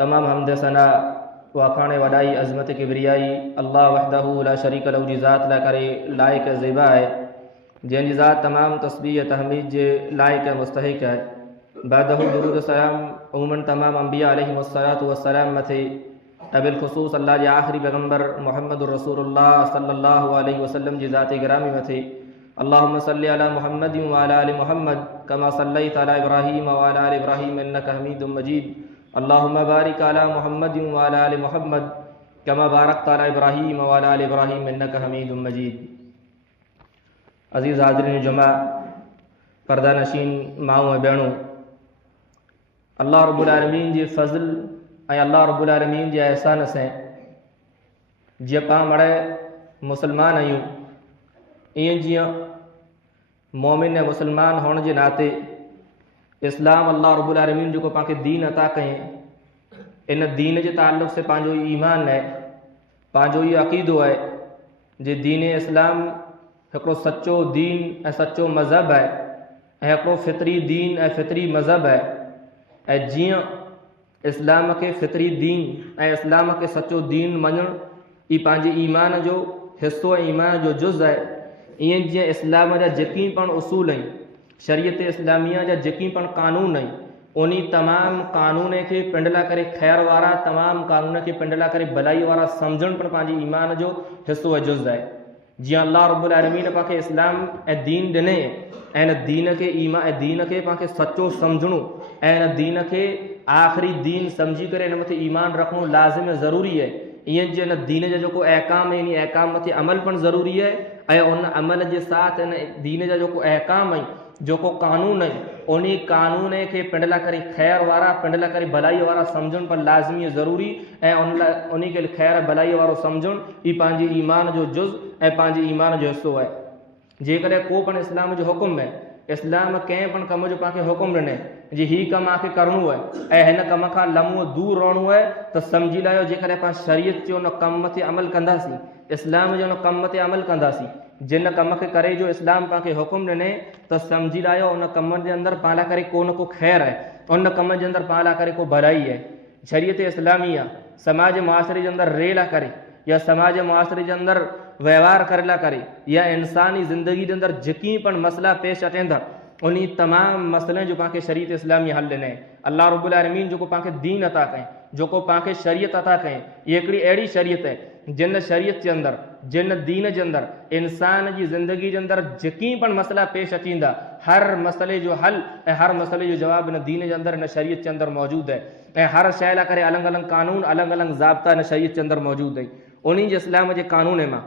तमाम हमद सना वाखान वडाई अज़मत किबरियाई अल्लाह वहदहू ला शरीक लहू जी ज़ात ला करे लायक ज़िबा है, जंहिंजी ज़ात तमाम तस्बीह तहमीद जे लायक मुस्तहिक है। बादहू दुरूद सलाम उमूमन तमाम अंबिया अलैहिमुस्सलातु वस्सलाम मथे अबिल खुसूस अल्लाह जे आखिरी पैगंबर मुहम्मदुर रसूलुल्लाह सल्लल्लाहु अलैहि वसल्लम जी ज़ात गिरामी मथे अल्लाहुम्मा सल्लि अला मुहम्मदिन व अला आलि मुहम्मद कमा सल्लैता अला इब्राहीम व अला आलि इब्राहीम इन्नका हमीदुम मजीद। अल्लाहुम्मा बारिक अला मुहम्मदिन व अला आलि मुहम्मद कमा बारकता अला इब्राहीम व अला आलि इब्राहीम इन्नका हमीदुम मजीद। अज़ीज़ हाज़रीन जुमा, पर्दा नशीन माऊं ऐं भेणूं, अल्लाह रब्बुल आलमीन जे फज़ल ऐं अल्लाह रब्बुल आलमीन जे एहसान से जीअं पाण मड़े मुसलमान आहियूं, ईअं जीअं मोमिन ऐं मुसलमान हुअण जे नाते इस्लाम अल्लाह रब्बुल आलमीन जेको पाण खे दीन अता कयईं, इन दीन जे ताल्लुक़ से पंहिंजो ईमान आहे, पंहिंजो इहो अक़ीदो आहे जे दीन इस्लाम हिकिड़ो सचो दीन ऐं सचो मज़हब आहे ऐं हिकिड़ो फितरी दीन ऐं फितरी मज़हब आहे। ऐं जीअं इस्लाम खे फितरी दीन ऐं इस्लाम खे सचो दीन मञणु ई पंहिंजे ईमान जो हिसो ऐं ईमान जो जुज़ आहे, ईअं जीअं इस्लाम जा जेकी पिणु उसूल आहिनि, शरीयत इस्लामिया जा जेकी पिणु कानून आहिनि, उन तमामु कानून खे पिंडला करे ख़ैर वारा, तमामु कानून खे पिंडला करे भलाई वारा सम्झणु पिणु पंहिंजे ईमान जो हिसो ऐं जुज़ आहे। जीअं अल्लाह रब्बुल आलमीन पाण खे इस्लाम ऐं दीन ॾिने ऐं इन दीन खे ईमान ऐं दीन खे पाण खे सचो सम्झणो ऐं इन दीन खे आख़िरी दीन सम्झी करे इन मथे ईमान रखणो लाज़िम ज़रूरी आहे। ईअं जीअं इन दीन जा जेको अहकाम आहिनि, इन अहकाम मथे अमल पिणु ज़रूरी आहे ऐं उन अमल जे साथ इन दीन जा जेको अहकाम आहिनि, जेको कानून आहिनि, उन कानून खे पिंडला करे ख़ैर वारा, पिंडला करे भलाई वारा सम्झणु पर लाज़मी ज़रूरी ऐं उन खे ख़ैर भलाई वारो सम्झणु ई पंहिंजे ईमान जो जुज़ ऐं पंहिंजे ईमान जो हिसो आहे। जेकॾहिं को पिणु इस्लाम जो हुकुम आहे, इस्लाम कंहिं पिणु कम जो पाण खे हुकुम ॾिने जी हीउ कमु मूंखे करिणो आहे ऐं हिन कम खां लम्हो दूर रहणो आहे, त सम्झी लाहियो जेकॾहिं पाण शरीयत जो उन कम ते अमल कंदासीं, इस्लाम जो उन कम ते अमल कंदासीं, जिन कम खे करे जो इस्लाम पाण खे हुकुम ॾिने, त सम्झी लाहियो उन कम जे अंदरि पाण लाइ करे को न को ख़ैरु आहे, उन कम जे अंदरि पाण लाइ करे को भलाई आहे। शरीयत इस्लामी आहे समाज मुआशरे जे अंदरि रे लाइ करे या समाज मुआशरे जे अंदरि व्यवहार करे लाइ करे या इंसानी ज़िंदगी जे अंदरि जेकी पिणु मसइला पेश अचनि था, उन तमामु मसइलनि जो पाण खे शरीयत इस्लामी हल ॾिने। अल्लाह रब्बुल आलमीन जेको पाण खे दीन अता कयईं, जेको पाण खे शरीयत अता कयईं, इहा हिकिड़ी अहिड़ी शरीयत आहे जिन शरीयत जे अंदरि, जिन दीन जे अंदरि इंसान जी ज़िंदगी जे अंदरि जेकी पिणु मसइला पेश अचींदा, हर मसइले जो हल ऐं हर मसइले जो जवाबु इन दीन जे अंदरि, इन शरीयत जे अंदरि मौजूदु आहे ऐं हर शइ लाइ करे अलॻि अलॻि कानून, अलॻि अलॻि ज़ाब्ता इन शरीयत जे अंदरि मौजूदु आहिनि। उन जे इस्लाम जे कानून मां,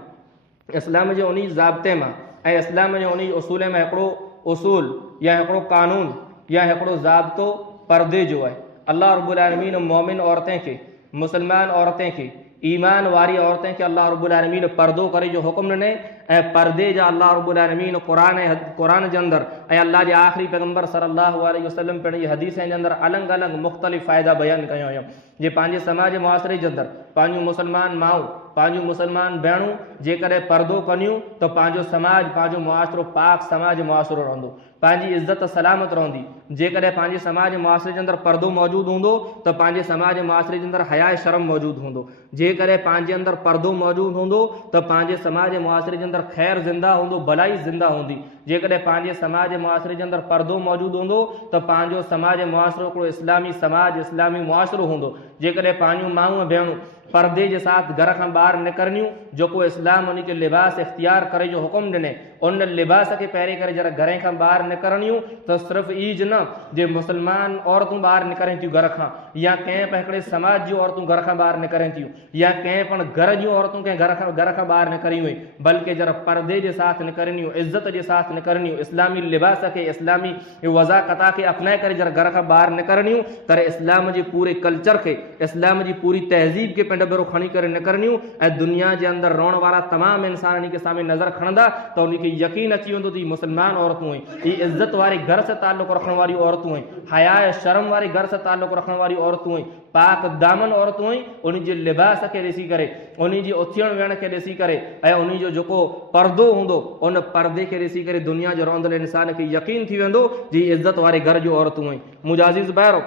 इस्लाम जे उन ज़ाब्ते मां ऐं इस्लाम जे उन उसूल में हिकिड़ो उसूल या हिकिड़ो कानून या हिकिड़ो ज़ाब्तो पर्दे जो आहे। अल्लाह रब्बुल आलमीन मोमिन औरतें खे, मुसलमान औरतें खे, ईमान वारी औरतें खे अल्लाह रब्बुल आलमीन पर्दो करे जो हुकुम ॾिने ऐं पर्दे जा अल्लाह रब्बुल आलमीन क़ुरान जे अंदरि ऐं अल्लाह जे आख़िरी पैगंबर सल्लल्लाहु अलैहि वसल्लम पिणु जी हदीसनि जे अंदरि अलॻि अलॻि मुख़्तलिफ़ फ़ाइदा बयानु कया हुआ जे पंहिंजे समाज मुआशरे जे अंदरि पंहिंजूं मुसलमान माऊं, पंहिंजूं मुसलमान भेणूं जेकॾहिं पर्दो कंदियूं त पंहिंजो समाज, पंहिंजो मुआशरो पाक समाज मुआशरो रहंदो, पंहिंजी इज़त सलामत रहंदी। जेकॾहिं पंहिंजे समाज मुआशरे जे अंदरि पर्दो मौजूदु हूंदो त पंहिंजे समाज मुआशरे जे अंदरि हया शर्म मौजूदु हूंदो। जेकॾहिं पंहिंजे अंदरि पर्दो मौजूदु हूंदो त पंहिंजे समाज मुआशरे जे अंदरि ख़ैर ज़िंदा हूंदो, भलाई ज़िंदा हूंदी। जेकॾहिं पंहिंजे समाज मुआशरे जे अंदरि पर्दो मौजूदु हूंदो त पंहिंजो समाज मुआशरो हिकिड़ो इस्लामी समाज, इस्लामी मुआशरो हूंदो। जेकॾहिं पंहिंजूं माऊं भेणूं पर्दे जे साथ घर खां ॿाहिरि निकिरनियूं, जेको इस्लाम उन खे लिबास इख़्तियार करे जो हुकुम ॾिने, उन लिबास खे पहिरें करे जरा घर खां ॿाहिरि निकिरनियूं त सिर्फ़ु ईज न जे मुसलमान औरतूं ॿाहिरि निकिरनि थियूं घर खां, या कंहिं पिणु हिकिड़े समाज जूं औरतूं घर खां ॿाहिरि निकिरनि थियूं, या कंहिं पिणु घर जूं औरतूं कंहिं घर खां ॿाहिरि निकिरियूं आहिनि, बल्कि जरा पर्दे जे साथ निकिरनियूं, इज़त जे साथ निकिरनियूं, इस्लामी लिबास खे, इस्लामी वज़ाक़ता खे अपनाए करे जरा घर खां ॿाहिरि निकिरनियूं, तर इस्लाम जे पूरे कल्चर खे, इस्लाम जी पूरी तहज़ीब खे पिंड भेरो खणी करे निकिरनियूं ऐं दुनिया जे अंदरि रहण वारा तमामु इंसान इन खे साम्हूं नज़र खणंदा त उनखे यकीन अची वेंदो त मुसलमान औरतूं आहिनि, हीअ इज़त वारे घर सां ताल्लुक़ रखण वारी औरतूं आहिनि, हया शर्म वारे घर सां ताल्लुक़ रखण वारी औरतूं आहिनि, पाक दामन औरतूं आहिनि। उन जे लिबास खे ॾिसी करे, उन जी उथण वेहण खे ॾिसी करे ऐं उन जो जेको पर्दो हूंदो, उन पर्दे खे ॾिसी करे दुनिया जो रहंदड़ इंसान खे यकीन थी वेंदो जी इज़त वारे घर जूं औरतूं आहिनि। मुंहिंजा अज़ीज़ भाइरो,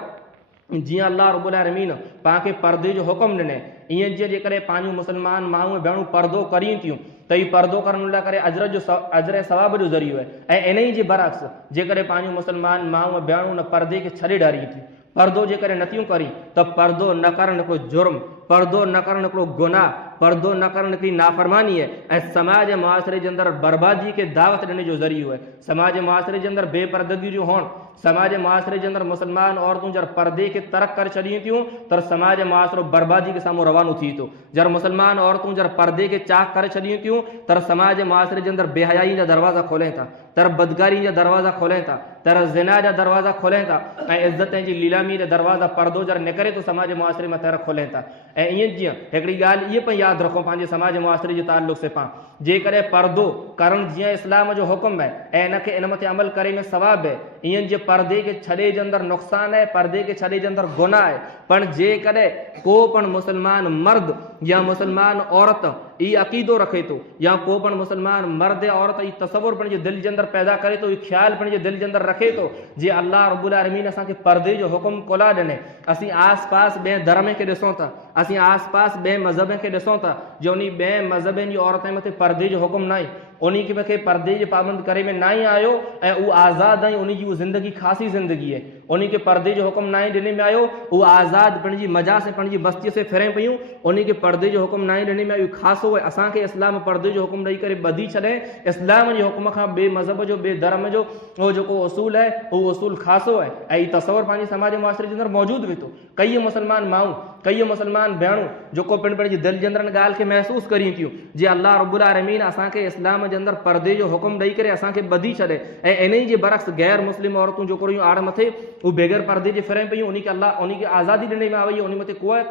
जीअं अल्लाह रब्बुल आलमीन पाण खे पर्दे जो हुकुम ॾिने, ईअं जीअं जेकॾहिं पंहिंजूं मुस्लमान माण्हू भेणूं पर्दो करियूं थियूं त हीउ पर्दो करण लाइ करे अजर सवाब जो ज़रियो आहे। ऐं इन ई जे बरअक्स जेकॾहिं पंहिंजूं मुस्लमान माण्हू भेणूं उन पर्दे खे छॾे ॾारियूं थियूं, पर्दो जेकॾहिं नथियूं करी त पर्दो न करणु हिकिड़ो जुर्म, पर्दो न करणु हिकिड़ो गुनाह, पर्दो न करणु हिकिड़ी नाफ़रमानी आहे ऐं समाज ऐं मुआसिरे जे अंदरि बर्बादी खे दावत ॾियण जो ज़रियो आहे। समाज ऐं मुआसिरे जे अंदरि बेपर्दगी जो हुअणु, समाज ऐं मुआसिरे जे अंदरि मुस्लमान औरतूं जर पर्दे खे तर्क करे छॾियूं थियूं त समाज ऐं मुआसिरो बर्बादी के साम्हूं रवानो थी थो। जर मुस्लमान औरतूं जर पर्दे खे चाक करे छॾियूं थियूं त समाज ऐं मुआसिरे जे अंदरि बेहयाई जा दरवाज़ा खोलनि था, तर बदकारी जा दरवाज़ा खोलनि था, तर ज़िना जा दरवाज़ा खोलनि था ऐं इज़त जी लीलामी जा दरवाज़ा पर्दो जर निकिरे थो समाज मुआसिरे में तर खोलनि था। ऐं ईअं जीअं हिकिड़ी ॻाल्हि इहा पिणु यादि रखो पंहिंजे समाज मुआसिरे जे ताल्लुक़ से पाण, जेकॾहिं पर्दो करणु जीअं इस्लाम जो हुकुम आहे ऐं इन खे इन मथे अमल करे में सवाबु आहे, ईअं जीअं पर्दे खे छॾे जे अंदरि नुक़सानु आहे, पर्दे खे छॾे जे अंदरि गुनाह आहे। पण जेकॾहिं को पिणु मुस्लमान मर्द या मुस्लमान औरत इहो अक़ीदो रखे थो या को पिणु मुस्लमान मर्द या औरत इहो तसवुर पंहिंजे दिलि जे अंदरि पैदा करे थो, इहो ख़्यालु पंहिंजे दिलि जे अंदरि रखे थो जे अल्लाह रब्बुल आलमीन असांखे पर्दे जो हुकुम कोला ॾिने, असीं आस पास ॿिए धर्म खे ॾिसूं था, असीं आस पास ॿिए मज़हब खे ॾिसूं था जो उन ॿिए मज़हबनि जी औरतुनि मथे पर्दे जो हुकुम न आहे, उन खे पर्दे जे पाबंद करे में न ई आयो ऐं उहो आज़ादु आहे, उन जी उहा ज़िंदगी ख़ासी ज़िंदगी आहे, उन खे पर्दे जो हुकुम न ई ॾिने में आयो, उहो आज़ादु पंहिंजी मज़ा से पंहिंजी बस्तीअ से फिरे पियूं, उन खे पर्दे जो हुकुम न ई ॾिने में आयो, ख़ासो आहे। असांखे इस्लाम पर्दे जो हुकुम ॾेई करे ॿधी छॾे, इस्लाम जे हुकुम खां ॿिए मज़हब जो ॿिए धर्म जो उहो जेको उसूल आहे उहो उसूल ख़ासो आहे ऐं हीउ तसवुर पंहिंजे समाज मुआसिरे जे अंदरि मौजूदु वेठो। कई मुस्लमान माण्हू, कई मुस्लमान भेणूं जेको पिणु पंहिंजी दिलि जे अंदरि ॻाल्हि खे महसूसु करियूं थियूं जे अल्लाह रब्बुल आलमीन असांखे इस्लाम जे अंदरि पर्दे जो हुकुम ॾेई करे असांखे ॿधी छॾे ऐं इन ई जे बरअक्स गैर मुस्लिम औरतूं जेको रहियूं आड़ मथे उहे बेगर पर्दे जे फिरनि पियूं, उन खे अल्लाह उन खे आज़ादी ॾिनी में आई, उन मथे कोई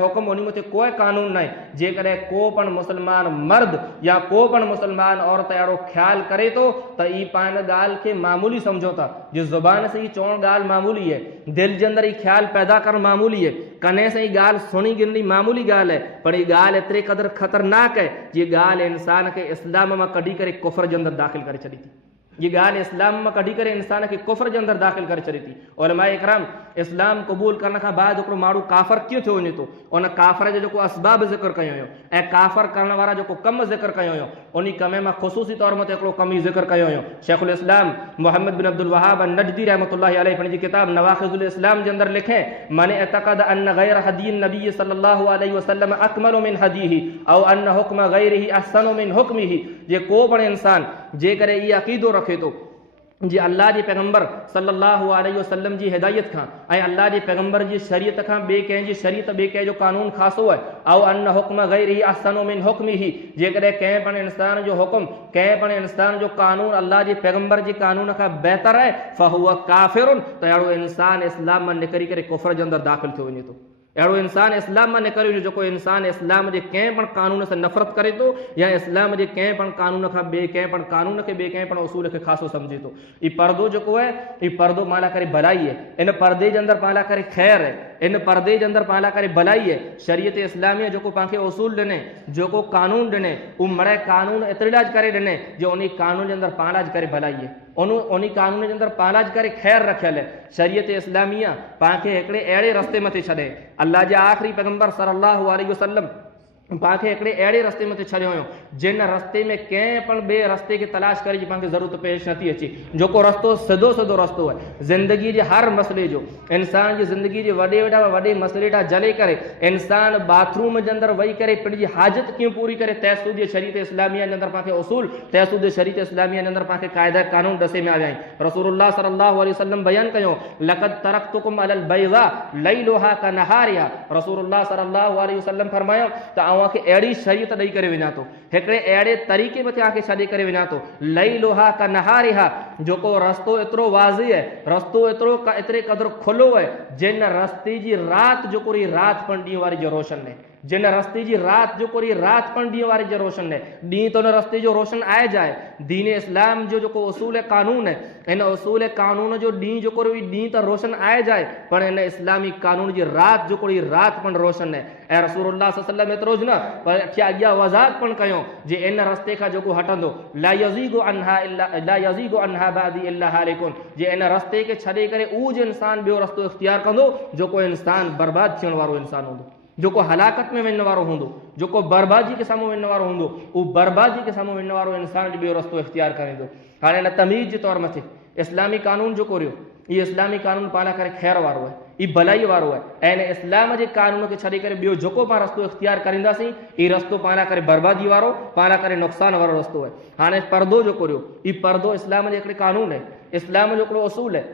हुकुम, उन मथे कोई कानून न आहे। जेकॾहिं को पिणु मुस्लमान मर्द या को पिणु मुस्लमान औरत अहिड़ो ख़्यालु करे थो त ई पाण ॻाल्हि खे मामूली सम्झो था, जे ज़ुबान से ई चवणु ॻाल्हि मामूली आहे, दिलि जे अंदरि ई ख़्यालु पैदा करणु मामूली आहे, कने से ई ॻाल्हि सुणी गिरणी मामूली ॻाल्हि आहे, पर हीअ ॻाल्हि एतिरे क़दुरु ख़तरनाक आहे जे ॻाल्हि इंसान खे इस्लाम मां कढी करे कुफ़र जे अंदरि दाख़िल करे छॾी थी। ये ॻाल्हि इस्लाम में कढी करे इंसान खे कुफ़र जे अंदरि दाख़िल करे छॾे थी। उलमाए इकराम इस्लाम क़बूल करण खां बाद हिकिड़ो माण्हू काफ़र कीअं थियो वञे थो, उन काफ़र जो जेको असबाब ज़िक्र कयो हुयो ऐं काफ़र करण वारा जेको कम ज़िक्र कयो हुयो, उन कम में ख़ुसूसी तौर मथे हिकिड़ो कम ई ज़िक्र कयो हुयो। शेखुल इस्लाम मोहम्मद बिन अब्दुल वहाब नजदी रहमतुल्लाहि अलैहि पंहिंजी किताब नवाक़िज़ुल इस्लाम जे अंदरि लिखे, मन एतक़द अन गैर हदी नबी सल्लल्लाहु अलैहि वसल्लम अकमलु मिन हदीही औ अन हुक्म गैरिही अहसनु मिन हुक्मिही, जे को बि इंसान जेकॾहिं इहो अक़ीदो रखे थो जी अल्लाह जे पैगंबर सल्लल्लाहु अलैहि वसल्लम जी हिदायत खां ऐं अल्लाह जे पैगंबर जी शरीयत खां ॿिए कंहिंजी शरीयत ॿिए कंहिं जो कानून ख़ासो आहे, औ अन हुक्म गैरिही अहसनु मिन हुक्मिही, जेकॾहिं कंहिं पिणु इंसान जो हुकुम, कंहिं पिणु इंसान जो कानून अल्लाह जे पैगंबर जे कानून खां बहितर आहे, फहुव काफ़िरुन, त अहिड़ो इंसान इस्लाम मां निकिरी करे कुफ़र जे अंदरि दाख़िल थी वञे थो। अहिड़ो इंसान इस्लाम में निकिरी वञे जेको इंसान इस्लाम जे कंहिं पिणु कानून सां नफ़रत करे थो या इस्लाम जे कंहिं पिणु कानून खां ॿिए कंहिं पिणु कानून खे ॿिए कंहिं पिणु उसूल खे ख़ासो सम्झे थो। हीउ पर्दो जेको आहे, हीउ पर्दो पाण लाइ करे भलाई आहे, इन पर्दे जे अंदरि पाण लाइ करे ख़ैर आहे, इन पर्दे जे अंदरि पाण लाइ करे भलाई आहे। शरीयत इस्लामिया जेको पाण खे उसूल ॾिने, जेको कानून ॾिने, उहो मड़े कानून एतिरे लाइ करे ॾिने जो उन कानून जे अंदरि पाण लाइ करे भलाई आहे, उन कानून जे अंदरि पाण लाइ करे ख़ैर रखियल आहे। शरीयत इस्लामिया पाण खे हिकिड़े अहिड़े रस्ते मथे छॾे, अल्लाह जे आख़िरी पैगंबर सल्लल्लाहु अलैहि वसल्लम पाण खे हिकिड़े अहिड़े रस्ते मथे छॾियो हुयो जिन रस्ते में कंहिं पिणु ॿिए रस्ते खे तलाश करे पाण खे ज़रूरत पेश नथी अचे, जेको रस्तो सिधो सिधो रस्तो आहे ज़िंदगी जे हर मसइले जो। इंसान जी ज़िंदगी जे वॾे मसइले ॾांहुं जले करे इंसान बाथरूम जे अंदरि वेही करे पंहिंजी हाजत कीअं पूरी करे, तहसूद शरीयत इस्लामिया जे अंदरि पाण खे उसूल, तहसूद शरीयत इस्लामिया जे अंदरि पाण खे क़ाइदा कानून दसे में आया आहिनि। रसूलुल्लाह सल्लल्लाहु अलैहि वसल्लम बयानु कयो, लक़द तरक्तुकुम अलल बैज़ा लैलुहा कनहारिहा, रसूलुल्लाह सल्लल्लाहु अलैहि वसल्लम फरमायो त खे अहिड़ी शरीयत ॾेई करे वञा थो, हिकिड़े अहिड़े तरीक़े में तव्हांखे छॾे करे वञा थो, लैलुहा कनहारिहा, जेको रस्तो एतिरो वाज़ी आहे, रस्तो एतिरे क़दुरु खुलो आहे जिन रस्ते जी राति जेको राति पण ॾींहं वारी जो रोशन आहे। जिन रस्ते जी रात जो कोई रात पण ॾींहं वारे जो रोशन है, ॾींहं तो उन रस्ते जो रोशन आहे जाए। दीन इस्लाम जो जेको उसूल कानून है, इन उसूल कानून जो ॾींहुं जो कोई ॾींहुं त रोशन आहे जाए, पर इन इस्लामी कानून जी रात जो कोई रात पण रोशन है। ऐं रसूलुल्लाह सल्लल्लाहु अलैहि वसल्लम एतिरो ज न पर अॻियां वज़ाहत पण कयूं जे इन रस्ते खां जेको हटंदो ला यज़ीगु अन्हा बादी इल्ला हालिकुन, जे इन रस्ते खे छॾे करे उहो जो इंसान ॿियो रस्तो इख्तियार कंदो, जेको इंसान बर्बाद थियण वारो इंसान हूंदो, जेको हलाकत में वञण वारो हूंदो, जेको बर्बादी के साम्हूं वञण वारो हूंदो, उहो बर्बादी के साम्हूं वञण वारो इंसान ॿियो रस्तो इख्तियार कंदो। हाणे हिन तमीज़ जे तौर मथे इस्लामी कानून जेको रहियो, ये इस्लामी कानून पाण करे खैर वारो है, ये भलाई वारो है। ऐं इन इस्लाम जे कानून खे छॾे करे ॿियो जेको पाण रस्तो इख्तियार करींदासीं, ये रस्तो पाण करे बर्बादी वारो, पाण करे नुक़सान वारो रस्तो है। हाणे पर्दो जेको रहियो, ये पर्दो इस्लाम जे हिकिड़े कानून है, इस्लाम जो हिकिड़ो उसूल है।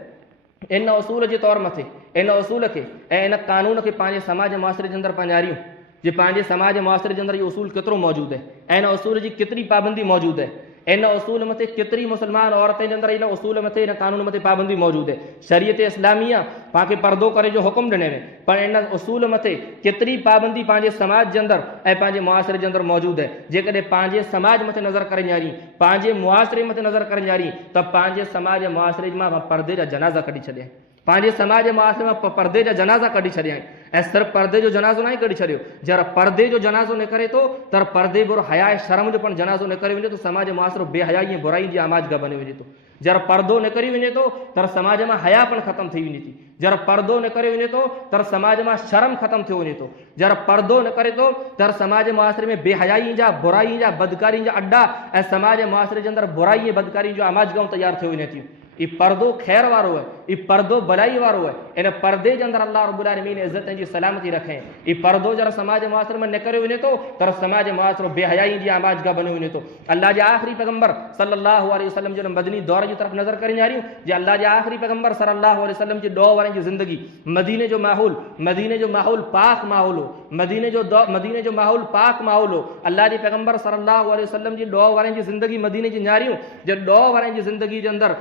इन उसूल जे तौर मथे इन उसूल खे ऐं इन कानून खे पंहिंजे समाज मुआसिरे जे अंदरि पंहिंजारियूं, जे पंहिंजे समाज मुआसिरे जे अंदरि इहो उसूल केतिरो मौजूदु है, ऐं इन उसूल जी केतिरी पाबंदी मौजूदु है, इन उसूल मथे केतिरी मुसलमान औरतें जे अंदरि इन उसूल मथे इन कानून मथे पाबंदी मौजूदु है। शरीयत इस्लामिया पाण पर्दो करे जो हुकुम ॾिने में, पर इन उसूल मथे केतिरी पाबंदी पंहिंजे समाज जे अंदरि ऐं पंहिंजे मुआसिरे जे अंदरि मौजूदु है। जेकॾहिं पंहिंजे समाज मथे नज़र करे न्यारी, पंहिंजे मुआसिरे मथे नज़र करे न्यारी, त पंहिंजे समाज मुआसिरे मां पर्दे जा जनाज़ा कढी छॾिया, पंहिंजे समाज मुआसिरे मां पर्दे जा जनाज़ा कढी छॾिया। ऐं सिर्फ़ु पर्दे जो जनाज़ो न कढी छॾियो, जर पर्दे जो जनाज़ो निकिरे थो त पर्दे बुर हया शर्म जो पण जनाज़ो निकिरी वञे थो, समाज मुआसिरो बेहयाई ऐं बुराई जी आमाजगा बनी वञे थो। जर पर्दो निकिरी वञे थो त समाज मां हया पण ख़तमु थी वञे थी, जर पर्दो निकिरी वञे थो त समाज मां शर्म ख़तमु थी वञे थो, जर पर्दो निकिरे थो त समाज मुआसिरे में बेहयाई जा बुराई जा बदकारी जा अड्डा ऐं समाज मुआसिरे जे अंदरि बुराई ऐं बदकारी जूं आमाजगाऊं तयारु थी वञे थियूं। ये पर्दो खैर वारो है, ये पर्दो भलाई वारो है। इन पर्दे के अंदर अल्लाह रब्बुल आलमीन इज्जत जी सलामती रखे। ये पर्दो जरा समाज मुआसिरे में निकरे वञे तो तर समाज मुआसिरो बेहयाई जी आमाजगा बनी वञे तो। अल्लाह जे आखिरी पैगंबर सल्लल्लाहु अलैहि वसल्लम जो मदनी दौर की तरफ नजर करें जा रही जे अल्लाह जे आखिरी पैगंबर सल्लल्लाहु अलैहि वसल्लम जी दौर वारनि जी जिंदगी, मदीने जो माहौल पाक माहौल हो, मदीने जो माहौल पाक माहौल हो। अल्लाह जे पैगंबर सल्लल्लाहु अलैहि वसल्लम जी दौर वारनि जी जिंदगी मदीने जी न्यारियूं जे दौर वारनि जी जिंदगी जे अंदर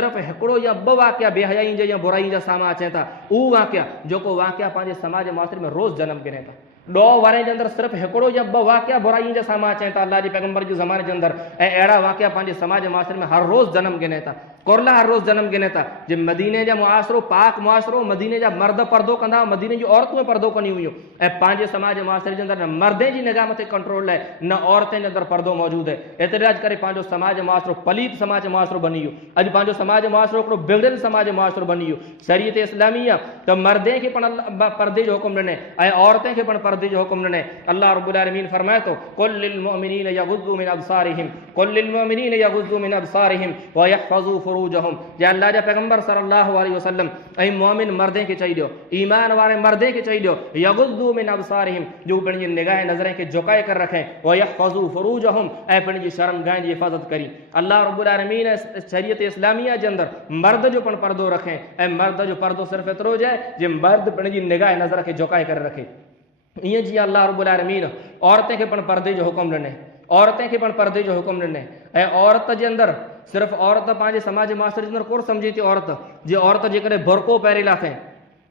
सिर्फ हिकिड़ो या ॿ वाक़िया बेहयाई जा या बुराई जा साम्हूं अचनि था। उहो वाक़िया जेको वाक़िया पंहिंजे समाज मुआसिरे में रोज़ जनम गिने था। ॾोह वारे जे अंदरि सिर्फ़ु हिकिड़ो या ॿ वाक़िया बुराई जा साम्हूं अचनि था अल्लाह जे पैगंबर जे ज़माने जे अंदरि, ऐं अहिड़ा वाक़िया पंहिंजे समाज मुआसिरे में हर रोज़ जनम गिने था। कुरला हर रोज़ जनम गिने था जे मदीने जा मुआसिरो पाक मुआसिरो, मदीने जा मर्द पर्दो कंदा, मदीने जी औरतूं पर्दो कंदियूं हुयूं, ऐं पंहिंजे समाज मुआसिरे जे अंदरि न मर्दे जी निगाह मथे कंट्रोल आहे न औरतुनि जे अंदरि पर्दो मौजूदु आहे। एतिरे करे पंहिंजो समाज मुआसिरो पलीत समाज मुआसिरो बनी वियो। अॼु पंहिंजो समाज मुआसिरो हिकिड़ो बिगड़ियल समाज मुआसिरो बनी वियो। शरीयत इस्लामी आहे त मर्दे खे पण पर्दे जो हुकुम ॾिने ऐं औरतें खे पण पर्दे जो हुकुम ॾिने। अल्लाह रब्बुल आलमीन फरमाए थो कुल लिल मुमिनीन यगुद्दू मिन अबसारिहिम, कुल लिल मुमिनीन यगुद्दू मिन अबसारिहिम व यहफज़ू फुरूजहुम। जे अल्लाह जे पैगंबर सल्लल्लाहु अलैहि वसल्लम ऐं मोमिन मर्दे खे चई ॾियो, ईमान वारे मर्दे खे चई ॾियो यगुद्दू मिन अबसारिहिम जो पंहिंजी निगाह नज़र खे झुकाए करे रखे, व यहफज़ू फुरूजहुम ऐं पंहिंजी शर्मगाह जी हिफ़ाज़त करी। अल्लाह रब्बुल आलमीन शरीयत इस्लामिया जे अंदरि मर्द जो पण पर्दो रखे ऐं मर्द जो पर्दो सिर्फ़ु एतिरो हुजे जे मर्द पंहिंजी निगाह नज़र खे झुकाए करे रखे। ईअं जीअं अल्लाह रब्बुल आलमीन औरतें खे पण पर्दे जो हुकुम ॾिने, औरतें खे पण पर्दे जो हुकुम ॾिने, ऐं औरत जे अंदरि सिर्फ़ु औरत पंहिंजे समाज मुआसिरे जे अंदरि कोन सम्झे थी औरत जे औरत जेकॾहिं बुरको पहिरें लाथे,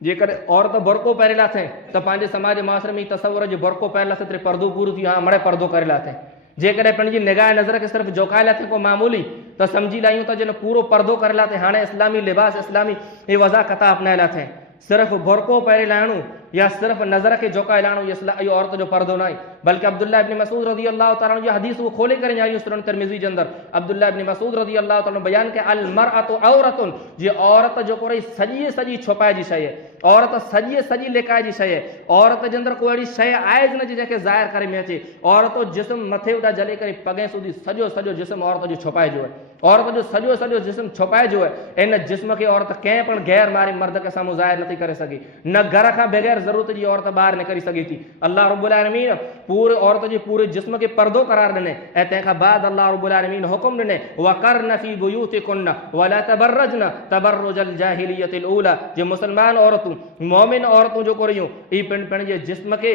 जेकॾहिं औरत बुरको पहिरें लाथे त पंहिंजे समाज मुआसिरे में तसवुर जो बुरको पहिरें लाथे त पर्दो पूरो थी, हा मड़े पर्दो करे लाथे। जेकॾहिं पंहिंजी निगाह नज़र खे सिर्फ़ु झुकाए लाथे को मामूली त सम्झी लाहियूं त जिन पूरो पर्दो करे लाथे, हाणे इस्लामी लिबास इस्लामी हे वज़ा कता अपनाए लाथे। सिर्फ़ु बुरको पहिरें लाहिणो या सिर्फ़ु नज़र के झुकाए लाहिणो इहो औरत जो पर्दो न आहे, बल्कि अब्दुल्लाह इब्न मसूद रज़ी अल्लाह तआला जी हदीस वो खोले करे न्यारी सुनन तिरमिज़ी जे अंदर अब्दुल्लाह इब्न मसूद रज़ी अल्लाह तआला बयान के अल मरअतु औरतुन जे औरत जो कोई सॼी छुपाए जी शइ, औरत सॼी लिकाए जी शइ, औरत जे अंदरि कोई अहिड़ी शइ आहे न जंहिंखे ज़ाहिर करे में अचे। औरत जो जिस्म मथे उॾा जले करे पगे सुधी सॼो जिस्म औरत जो छुपाइजो आहे, औरत जो सॼो जिस्म छुपाइजो आहे। इन जिस्म खे औरत कंहिं पण गैर मारे मर्द के साम्हूं ज़ाहिर नथी करे सघे, न घर खां बग़ैर ज़रूरत जी औरत ॿाहिरि निकिरी सघे थी। अल्लाह रब्बुल आलमीन पूरे औरत जे पूरे जिस्म खे पर्दो करार ॾिने ऐं तंहिंखां बाद अल्लाह रब्बुल आलमीन हुकुम ॾिने वक़रन फी बुयूतिकुन्न वला तबर्रजन तबर्रुजल जाहिलियतिल ऊला, जे मुसलमान औरतूं मोमिन औरतूं जेको रहियूं ई पंहिंजे जिस्म खे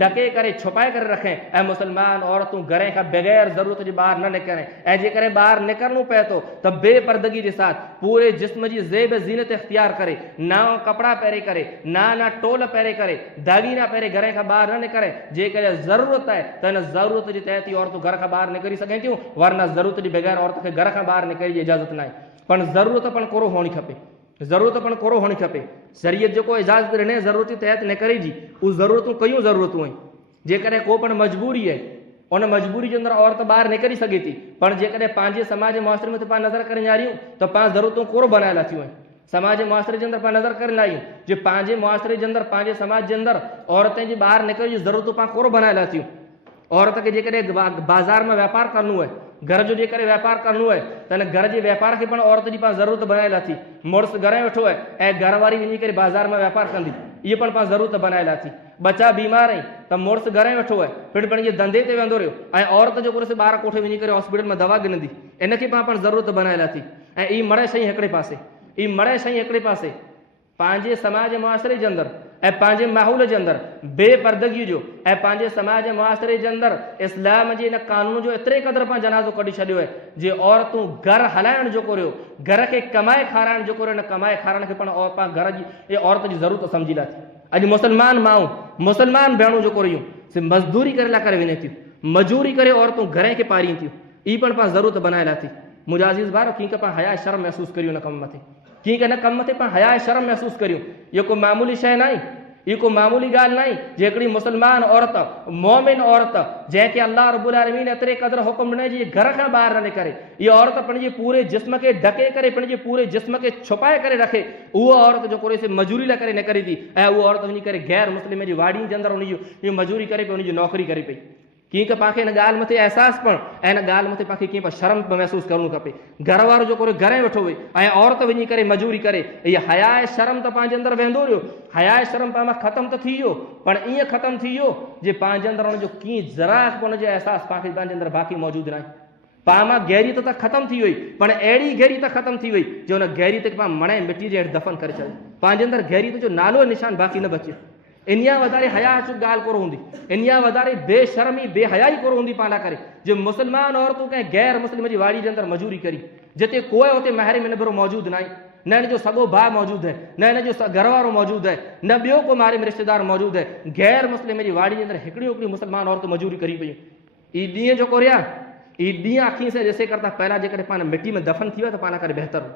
ढके करे छुपाए करे रखें, ऐं मुसलमान औरतूं घर खां बग़ैर ज़रूरत जे ॿाहिरि न निकिरनि, ऐं जेकॾहिं ॿाहिरि निकिरणो पए थो त बेपर्दगी जे साथ पूरे जिस्म जी ज़ेब ज़ीनत इख्तियार करे, ना कपिड़ा पहिरे करे, ना टोल पहिरे करे, दागीना पहिरे घर खां ॿाहिरि न निकिरे। जेकॾहिं ज़रूरत आहे त हिन ज़रूरत जे तहत ई औरतूं घर खां ॿाहिरि निकिरी सघनि थियूं, वरना ज़रूरत जे बग़ैर औरत खे घर खां ॿाहिरि निकिरण जी इजाज़त न आहे। पण ज़रूरत पण कोरो हुअणी खपे, ज़रूरत पण कोरो हुअणी खपे। शरीयत जेको इजाज़त ॾिने ज़रूरत जे तहत निकिरे जी, उहे ज़रूरतूं कयूं ज़रूरतूं आहिनि। जेकॾहिं को पण मजबूरी आहे, उन मजबूरी जे अंदरि औरत ॿाहिरि निकिरी सघे थी, पर जेकॾहिं पंहिंजे समाज मुआसरे में पाण नज़र करे ॾियारियूं त पाण ज़रूरतूं कोरो बनाए लाथियूं आहिनि। समाज मुआसरे जे अंदरि पाण नज़र करे लाहियूं जे पंहिंजे मुआसरे जे अंदरि, पंहिंजे समाज जे अंदरि औरतुनि जी ॿाहिरि निकिरण जी ज़रूरतूं पाण कोरो बनाए लाथियूं। औरत खे जेकॾहिं बाज़ार में वापारु करणो आहे, घर जो जेकॾहिं वापारु करणो आहे, त हिन घर जे वापार खे पाण औरत जी पाण ज़रूरत बनाए लाथी। मुड़ुसु घणे वेठो आहे ऐं घर वारी वञी करे बाज़ार में वापारु कंदी, इहे पण पाण ज़रूरत बनाए लाथी। बचा बीमार आहिनि त मुड़ुसु घणे वेठो आहे, पिण पंहिंजे धंधे ते वेंदो रहियो ऐं औरत जो कुझु ॿार कोठे वञी करे हॉस्पिटल में दवा गिनंदी, इनखे पाण ज़रूरत बनाए लाथी। ऐं ई मड़े शइ हिकिड़े पासे, ई मड़े शइ हिकिड़े पासे पंहिंजे समाज मुआसरे जे अंदरि ऐं पंहिंजे माहौल जे अंदरि बेपर्दगी जो ऐं पंहिंजे समाज मुआसरे जे अंदरि इस्लाम जे इन कानून जो एतिरे क़दुरु पाण जनाज़ो कढी छॾियो आहे जे औरतूं घर हलाइण जेको रहियो, घर खे कमाए खाराइण जेको रहियो, न कमाए खाराइण खे पाण घर जी इहे औरत जी ज़रूरत सम्झी लाथी। अॼु मुस्लमान माण्हू, मुस्लमान भेणूं जेको रहियूं से मज़दूरी करे लाइ करे वञे थियूं, मजूरी करे औरतूं घर खे पारीनि थियूं, ई पण पाण ज़रूरत बनाए लाथी। मुंहिंजा अज़ीज़ भाउ, कीअं पाण हया शर्म महसूसु करियूं हिन कम मथे, कीअं हिन कम मथे पाण हया शर्म महसूसु करियूं। इहो को मामूली शइ न आहे, इहो को मामूली ॻाल्हि न आहे। जे हिकिड़ी मुस्लमान औरत, मोमिन औरत, जंहिंखे अल्लाह रब्बुल आलमीन एतिरे क़दुरु हुकुम ॾिने जी घर खां ॿाहिरि न निकिरे, इहा औरत पंहिंजे पूरे जिस्म खे ढके करे, पंहिंजे पूरे जिस्म खे छुपाए करे रखे, उहा औरत जेको रहे मजूरी लाइ करे निकिरे थी ऐं उहा औरत वञी करे गैर मुस्लिम जी वाड़ियुनि जे अंदरि उनजी मजूरी करे पई, उनजी नौकरी करे पई। कीअं की पाण खे हिन ॻाल्हि मथे अहसासु पण ऐं हिन ॻाल्हि मथे पाण खे कीअं शर्म महसूसु करणु खपे। घर वारो जेको घणे वेठो हुई ऐं औरत वञी करे मजूरी करे, इहा हया शर्म त पंहिंजे अंदरि वेंदो रहियो, हया शर्म पाण मां ख़तमु त थी वियो, पण ईअं ख़तमु थी वियो जे पंहिंजे अंदरि हुनजो कीअं ज़रा हुनजो अहसासु पाण खे पंहिंजे अंदरि बाक़ी मौजूदु न आहे। पाण मां गहरीत त ख़तमु थी वई, पण अहिड़ी गहरीत ख़तमु थी वई जो हुन गहरीत खे पाण मणे मिटी जे हेठि दफ़न करे छॾियो, पंहिंजे अंदरि गहरीत जो नालो निशान बाक़ी न बचे। इन्हीअ वधारे हया अचु ॻाल्हि कोन हूंदी, इन्हीअ वधारे बेशर्मी बेहयाई कोन हूंदी पाण लाइ करे जो मुस्लमान औरतूं कंहिं गैर मुस्लिम जी वाड़ी जे अंदरि मजूरी करी, जिते कोई उते महरम निबरो मौजूदु न आहे, न हिन जो सॻो भाउ मौजूदु आहे, न हिन जो घर वारो मौजूदु आहे, न ॿियो को महरम रिश्तेदार मौजूदु आहे, गैर मुस्लिम जी वाड़ी जे अंदरि हिकिड़ियूं हिकिड़ियूं मुस्लमान औरतूं मजूरी करी पयूं। ई ॾींहं जेको रहिया, ई ॾींहं अखियुनि सां ॾिसे करता पहिरियां जेकॾहिं पाण मिटी में दफ़न थी वियो त पाण करे बहितरु।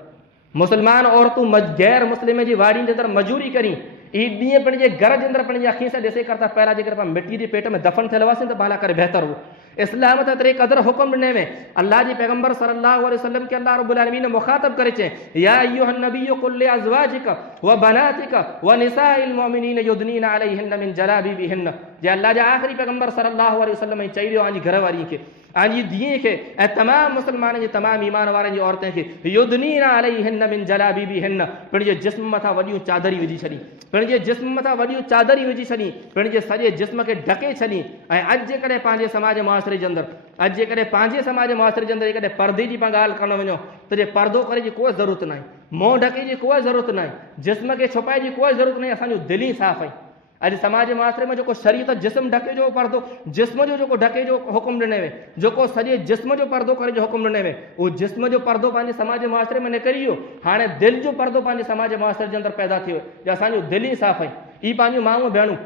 मुस्लमान औरतूं गैर मुस्लिम जी वाड़ियुनि जे अंदरि मजूरी करी, ई ॾींहं पंहिंजे घर जे अंदरि पंहिंजी अखियुनि सां ॾिसे करता पहिरियां जेकर पाण मिटी जे पेट में दफ़न थियल हुआसीं त पाण करे बहितरु हो। इस्लाम त एतिरे क़दुरु हुकुम ॾिने में अल्लाह जे पैगम्बर सल्लल्लाहु अलैहि वसल्लम खे अल्लाह रब्बुल आलमीन मुखातब करे चए, या अय्युहन नबिय्यु कुल लिअज़वाजिका व बनातिका व निसाइल मुमिनीन युदनीना अलैहिन मिन जलाबिबिहिन। जे अल्लाह जा आख़िरी पैगम्बर सल्लल्लाहु अलैहि वसल्लम चई वियो आंजी घर वारी खे, आंजी धीअ खे ऐं तमामु मुस्लमाननि जे तमामु ईमान वारनि जी औरतुनि खे युदनीना अलैहिन मिन जलाबिबिहिन, पंहिंजे जिस्म मथां वॾियूं चादरी विझी छॾी, पंहिंजे जिस्म मथां वॾियूं चादरी विझी छॾी, पंहिंजे सॼे जिस्म खे ढके छॾी। ऐं अॼु जेकॾहिं पंहिंजे समाज मुआसरे जे अंदरि, अॼु जेकॾहिं पंहिंजे समाज मुआसरे जे अंदरि जेकॾहिं परदे जी पाण ॻाल्हि करणु वञो त जे परदो करे जी कोई ज़रूरत न आहे, मुंहुं ढके जी कोई ज़रूरत न आहे, जिस्म खे छुपाए जी कोई ज़रूरत न आहे, असांजो दिलि ई साफ़ आहे। अॼु समाज मुआसरे में जेको शरीयत जिस्म ढके जो परदो, जिस्म जो जेको ढके जो हुकुम ॾिने में, जेको सॼे जिस्म जो परदो करे जो हुकुम ॾिने में, उहो जिस्म जो परदो पंहिंजे समाज मुआसरे में निकिरी वियो। हाणे दिलि जो परदो पंहिंजे समाज मुआसरे जे अंदरि पैदा थियो जो असांजो दिलि ई साफ़ आहे। ई पंहिंजूं माण्हू भेणूं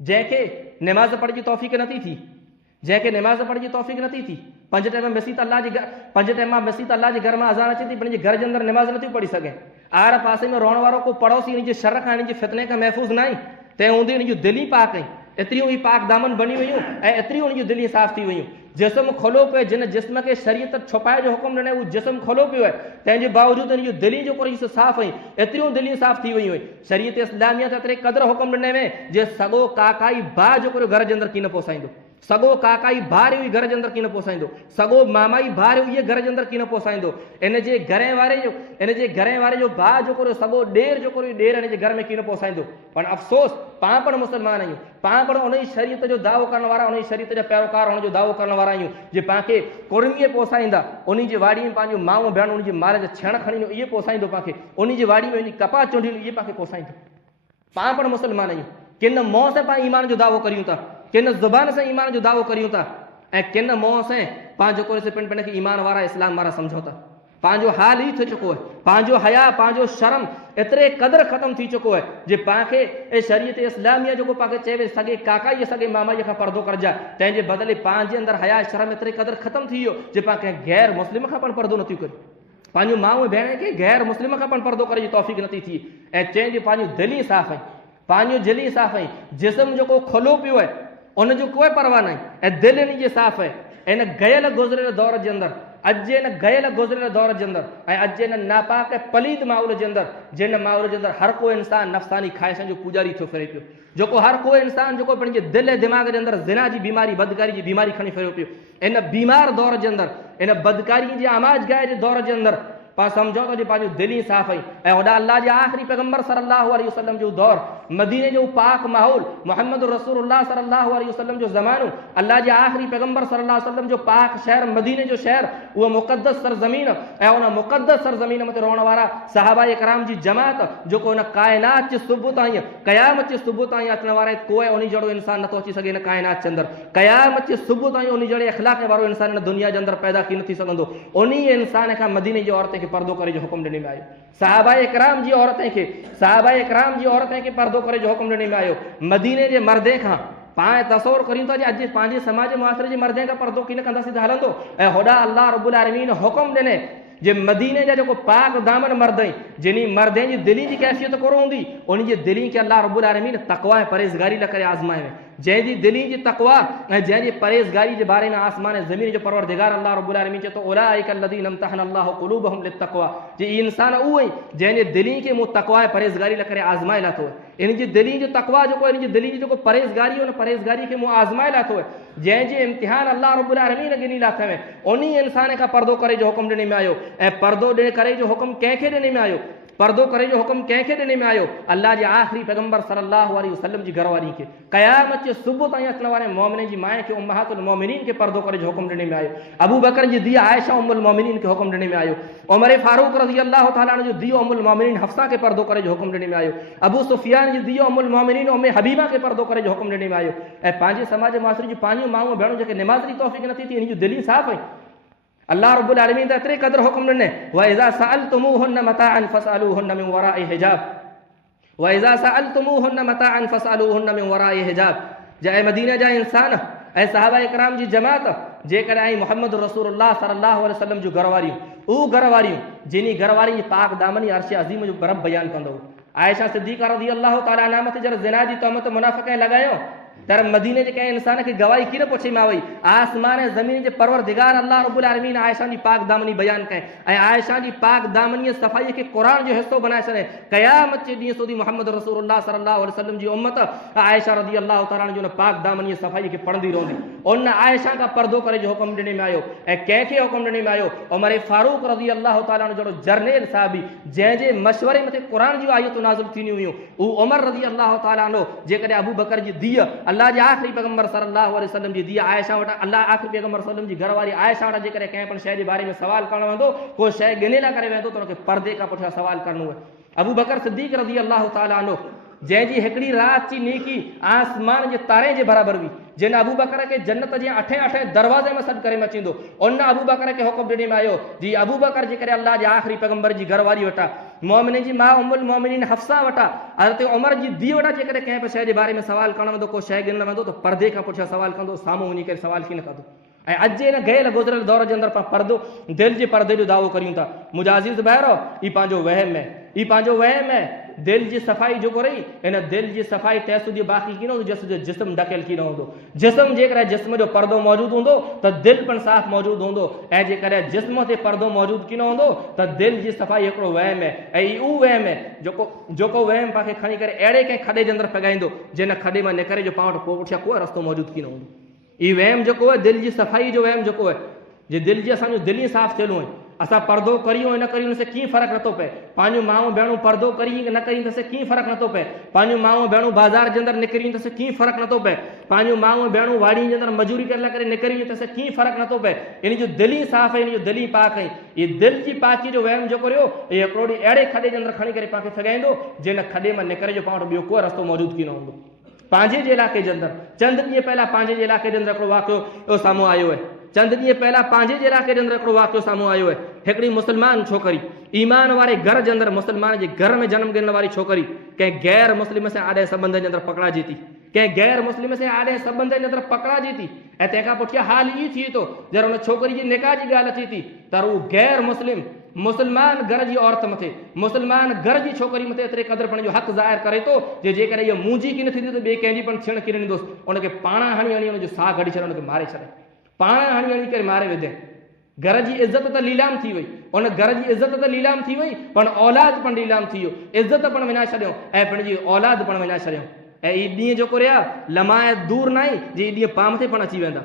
जंहिंखे निमाज़ पढ़ जी तौफ़ीक़ नथी थी, जंहिंखे निमाज़ पढ़ जी तौफ़ीक़ नथी थी, 5 टाइम मिसी त अल्लाह जी 5 टाइम मिसी त अल्लाह जे घर में अज़ान अचे थी, पंहिंजे घर जे अंदरि निमाज़ नथी पढ़ी सघे, आड़ पासे में रहण वारो को पड़ोसी उन जे शर खां इन जे फितने खां महफ़ूज़ न आहे, तंहिं हूंदे उन जूं दिलि पाक आहिनि, एतिरियूं ई पाक दामन बणी वियूं ऐं एतिरियूं उन जूं दिलि साफ़ थी वियूं। जिस्म खोलो पियो, जिन जिस्म खे शरीयत छुपाए जो हुकुम ॾिने उहो जिस्म खोलो पियो आहे, तंहिंजे बावजूदि उन जूं दिलि जो कोई साफ़ आहिनि, एतिरियूं दिलियूं साफ़ थी वियूं आहिनि। शरीयत इस्लामिया त एतिरे क़दुरु हुकुम ॾिने में जे सॻो काकाई भाउ जेको घर जे अंदरि कीन पोसाईंदो, सॻो काकाई भाउ हुई घर जे अंदरि कीन पोसाईंदो, सॻो मामाई भाउ इहे घर जे अंदरि कीन पोसाईंदो, इन जे घरे वारे जो भाउ जेको सॻो ॾेर जेको ॾेर इन जे घर में कीन पोसाईंदो। पर अफ़सोस पाण पण मुस्लमान आहियूं, पाण पण उन जी शरीयत जो दावो करण वारा, उन जी शरीयत जा पैरोकार हुन जो दावो करण वारा आहियूं जे पाण खे कुर्मीअ पोसाईंदा, उन जी वाड़ी में पंहिंजूं माऊं भेणूं उन जे माल जा छण खणी इहे पोसाईंदो, पाण खे उन जी वाड़ी में वञी कपास चुंडियूं इहे पाण खे पोसाईंदो। पाण पण मुस्लमान आहियूं, किन मुंहं सां पाण ईमान जो दावो करियूं था, किन ज़ुबान सां ईमान जो दावो करियूं था ऐं किन मुंहं सां पाण जेको पिण खे ईमान वारा इस्लाम वारा सम्झो था। पंहिंजो हाल ई थी चुको है, पंहिंजो हया पंहिंजो शर्म एतिरे क़दुरु ख़तमु थी चुको है जे पाणखे ए शरीयत इस्लामिया जेको पाणखे चए सॻे काकाईअ सॻे मामाईअ खां पर्दो करिजांइ, तंहिंजे बदिले पंहिंजे अंदरि हया शर्म एतिरे क़दुरु ख़तमु थी वियो जे पाण कंहिं गैर मुस्लिम खां पाण पर्दो नथियूं करियूं, पंहिंजो माउ भेण खे गैर मुस्लिम खां पाण पर्दो करे जी तौफ़ीक़ नथी थिए। ऐं चइजे पंहिंजूं दिलि साफ़ आहिनि, पंहिंजो दिलि साफ़ आहिनि, जिस्म जेको खुलो पियो आहे उनजो कोई परवाह न आहे, ऐं दिलि इन जी साफ़ आहे। इन गयल गुज़िरियल दौर जे अंदरि, अॼु इन गयल गुज़िरियल दौर जे अंदरि ऐं अॼु इन नापाक पलीद माहौल जे अंदरि, जिन माहौल जे अंदरि हर को इंसान नफ़्सानी ख़्वाहिशनि जो पुजारी थियो फिरे पियो, जेको हर को इंसान जेको पंहिंजे दिलि ऐं दिमाग़ जे अंदरि ज़िना जी बीमारी बदकारी जी बीमारी खणी फिरे पियो। इन बीमार दौर जे अंदरि, इन बदकारी जी आमाज़गाह जे दौर जे अंदरि पाण सम्झो था जो पंहिंजो दिलि ई साफ़ आई। ऐं होॾा अल्लाह जे आख़िरी पैगम्बर सल्लल्लाहु अलैहि वसल्लम जो दौर, मदीने जो पाक माहौल, मुहम्मद रसूलुल्लाह सल्लल्लाहु अलैहि वसल्लम जो ज़मानो, अल्लाह जे आख़िरी पैगम्बर सल्लल्लाहु अलैहि वसल्लम जो पाक शहर मदीने जो शहर, उहा मुक़द्दस सरज़मीन ऐं उन मुक़द्दस सरज़मीन मथे रहण वारा सहाबा इकराम जी जमात, जेको उन काइनात जे सुबुह ताईं क़यामत जे सुबुह ताईं अचण वारे कोई उन जहिड़ो इंसान नथो अची सघे इन काइनात जे अंदरि, क़यामत जे सुबुह ताईं उन जहिड़े अख़लाक़ वारो इंसान इन दुनिया जे अंदरि पैदा थी नथी सघंदो। उन इंसान खां मदीने जी औरत खे पर्दो करे जो हुकुम ॾिने में आयो, सहाबा इकराम जी औरतें खे, सहाबा इकराम जी औरतें खे पर्दो करे जो हुकुम ॾिने में आयो। मदीने जे मर्दे खां पाण तसवुर करियूं था अॼु पंहिंजे समाज मुआसिरे जे मर्दे खां पर्दो कीन कंदासीं त हलंदो। ऐं होॾा अल्लाह रब्बुल आलमीन हुकुम ॾिने जे मदीने जा जेको पाक दामन मर्द आहिनि, जिनी मर्दे जी दिलि जी कैफ़ियत कोन हूंदी, उन जी दिलि खे अल्लाह रब्बुल आलमीन तक़वा ऐं परहेज़गारी लाइ करे आज़माए, जंहिंजी दिलि जी तक़वा ऐं जंहिंजी परहेज़गारी जे बारे में आसमान ऐं ज़मीन जो परवरदिगार अल्लाह रब्बुल आलमीन चए थो उलाइका अल्लज़ीना इम्तहन अल्लाहु क़ुलूबहुम लित्तक़वा, जे ई इंसान उहो ई जंहिंजे दिलि खे मूं तक़वा ऐं परहेज़गारी लाइ करे आज़माए लाथो आहे। इन जी दिलि जो तक़वा जेको इन जी दिलि जी जेको परहेज़गारी उन परहेज़गारी खे मूं आज़माए लाथो आहे, जंहिंजे इम्तिहान अल्लाह रब्बुल आलमीन गिनी लाथा में उन इंसान खां पर्दो करे जो हुकुम ॾिने में आयो। ऐं पर्दो ॾिने करे जो हुकुम कंहिंखे ॾिने में आयो, पर्दो करे जो हुकुम कंहिंखे ॾिने में आयो, अल्लाह जे आख़िरी पैगम्बर सल्लल्लाहु अलैहि वसल्लम जी घरवारी खे, क़यामत जे सुबुह ताईं अचण वारे मोमिन जी माए खे उम्महातुल मोमिनीन खे पर्दो करे जो हुकुम ॾिने में आयो। अबू बकर जी धीअ आयशा उम्मुल मोमिनीन खे हुकुम ॾिने में आयो। उमर फारूक रज़ी अल्लाह तआला अन्हु जो धीअ उम्मुल मोमिनीन हफ्सा खे पर्दो करे जो हुकुम ॾिने में आयो। अबू सुफियान जी धीअ उम्मुल मोमिनीन उम्मे हबीबा खे पर्दो करे जो हुकुम ॾिने में आयो। ऐं पंहिंजे समाज मुआसिरे जी पंहिंजूं माऊं भेणूं जेके निमाज़ जी तौफ़ीक़ नथी थी, इन जूं दिलि साफ़ आहिनि। अल्लाह रब्बुल आलमीन त एतिरे क़दुरु हुकुम ॾिने व इज़ा सअलतुमूहुन्न मताअन फसअलूहुन्न मिन वराइ हिजाब, व इज़ा सअलतुमूहुन्न मताअन फसअलूहुन्न मिन वराइ हिजाब। जय मदीना जा इंसान ऐं सहाबा इकराम जी जमात जेकॾहिं आई मुहम्मद रसूलुल्लाह सल्लल्लाहु अलैहि वसल्लम जूं घरवारियूं, उहे घरवारियूं जिनी घरवारी जी पाक दामनी अर्श अज़ीम जो रब बयानु कंदो। आयशा सिद्दीक़ा रज़ी अल्लाह तआला अन्हा मथे जॾहिं ज़िना जी तहमत मुनाफ़िक़ लॻायो तर मदीने जे कंहिं इंसान खे गवाही कीन पुछे मां वई, आसमान ऐं ज़मीन जे परवरदिगार अल्लाह रब्बुल आलमीन आयशा जी पाक दामनी बयानु कई ऐं आयशा जी पाक दामनी सफ़ाई खे क़ुरान जो हिसो बनाए छॾे। क़यामत जे ॾींहुं સુધી मुहम्मद रसूलुल्लाह सल्लल्लाहु अलैहि वसल्लम जी उम्मत आयशा रज़ी अल्लाह तआला जो पाक दामनी सफ़ाई खे पढ़ंदी रहंदी। उन आयशा खां पर्दो करे जो हुकुम ॾिने में आयो। ऐं कंहिंखे हुकुम ॾिने में आयो? उमर फारूक रज़ी अल्लाह तआला जहिड़ो जर्नेल साहबी जंहिंजे मशवरे मथे क़ुरान जूं आयतूं नाज़िल थींदियूं हुयूं, उहो उमर रज़ी अल्लाह तआला जेकॾहिं अबू बकर जी धीअ अल्लाह जे आख़िरी पैगम्बर सल्लल्लाहु अलैहि वसल्लम जी धीअ आयशा वटि, अल्लाह आख़िरी पैगम्बर सल्लम जी घरवारी आयशा वटि जेकॾहिं कंहिं पण शइ जे बारे में सवाल करणु वेंदो, को शइ गिने लाइ करे वेंदो त हुनखे पर्दे खां पुठियां सवाल करणो आहे। अबू बकर सिद्दीक़ रज़ी अल्लाह तआला अन्हु जंहिंजी हिकिड़ी राति जी नेकी आसमान जे तारे जे बराबरि हुई, जिन अबू बकर खे जन्नत जे अठे दरवाज़े में सॾु करे अचींदो, उन अबू बकर खे हुकुम ॾिने में आयो जी अबू बकर जेकॾहिं अल्लाह जे आख़िरी पैगम्बर जी घरवारी वटां, मोमिन जी माउ उम्मुल मोमिनीन हफ्सा वटां, हज़रत उमर जी धीअ वटां जेकॾहिं कंहिं बि शइ जे बारे में सवाल करणु वेंदो, को शइ गिनणु वेंदो त पर्दे खां पुठियां सवाल कंदो, साम्हूं वञी करे सवाल कीन कंदो। ऐं अॼु हिन गयल गुज़िरियल दौर जे अंदरि पाण पर्दो दिलि जे पर्दे जो दावो करियूं था। मुंहिंजा अज़ीज़ भाइरो, ई पंहिंजो वहम आहे, ई पंहिंजो वहम आहे। दिलि जी सफ़ाई जेको रही, इन दिलि जी सफ़ाई तहसूदी बाक़ी कीन हूंदो, जंहिंसां जिस्म ढकियल कीन हूंदो। जिस्म जेकॾहिं जिस्म जो पर्दो मौजूदु हूंदो त दिलि पिणु साफ़ मौजूदु हूंदो, ऐं जेकॾहिं जिस्म ते पर्दो मौजूदु कीन हूंदो त दिलि जी सफ़ाई हिकिड़ो वहम आहे। ऐं इहो वहम आहे जेको वहम पाण खे खणी करे अहिड़े कंहिं खॾे जे अंदरि फॻाईंदो जिन खॾे मां निकिरे जो पाण वटि पुठियां कोई रस्तो मौजूदु कीन हूंदो। इहो वहम जेको आहे दिलि जी सफ़ाई जो वहम जेको आहे, जे दिलि जी असांजूं दिलि साफ़ थियलूं आहिनि, असां पर्दो करियूं न करियूं हुनसे कीअं फ़र्क़ु नथो पए। पंहिंजूं माऊं भेणूं पर्दो करी न करी तंहिंसे कीअं फ़र्क़ु नथो पए। पंहिंजूं माऊं भेणूं बाज़ार जे अंदरि निकिरी तंहिंसे कीअं फ़र्क़ु नथो पए। पंहिंजूं माऊं भेणूं वाड़ी जे अंदरि मजूरी करण लाइ करे निकिरी तंहिंसे कीअं फ़र्क़ु नथो पए। इन जो दिलि ई साफ़ आहे, इन जो दिलि ई पाक आहे। इहे दिलि जी पाकी जो वहम जेको रहियो, इहे हिकिड़ो ॾींहुं अहिड़े खॾे जे अंदरि खणी करे पाण खे फॻाईंदो जिन खॾे मां निकिरे जो पाण वटि ॿियो कोई रस्तो मौजूदु कीन हूंदो। पंहिंजे जे इलाइक़े जे अंदरि चंद ॾींहं पहिरियां पंहिंजे जे इलाइक़े जे अंदरि हिकिड़ो वाक़ियो साम्हूं आयो आहे। चंद ॾींहं पहिला पंहिंजे जे इलाइक़े जे अंदरि हिकिड़ो वाक़ियो साम्हूं आयो आहे। हिकिड़ी मुस्लमान छोकिरी ईमान वारे घर जे अंदरि मुस्लमान जे घर में जनम ॾियण वारी छोकिरी कंहिं गैर मुस्लिम सां आॾे संबंध जे अंदरि पकड़ाइजे थी, कंहिं गैर मुस्लिम से आॾे संबंध जे अंदरि पकड़ाइजे थी। ऐं तंहिंखां पुठियां हाल ई थिए थो जॾहिं हुन छोकिरी जी निकाह जी ॻाल्हि अचे थी त हू गैर मुस्लिम मुसलमान घर जी औरत मथे, मुसलमान घर जी छोकिरी मथे एतिरे क़दुरु पंहिंजो हक़ ज़ाहिर करे थो जे जेकॾहिं इहो मुंहिंजी की न थींदी त ॿिए कंहिंजी पण थियण किन ॾींदुसि, उनखे पाण हणी हणी हुनजो साह गॾी छॾे, हुनखे मारे छॾे, पाण हणी हणी करे मारे विधे। घर जी इज़त त लीलाम थी वई, उन घर जी इज़त त लीलाम थी वई, पण औलाद पण लीलाम थी वियो, इज़त पण विञाए छॾियो ऐं पंहिंजी औलाद पण विञाए छॾियो। ऐं ई ॾींहं जेको रहिया लमायत दूर न आहे जे ॾींहं पाम ते पण अची वेंदा।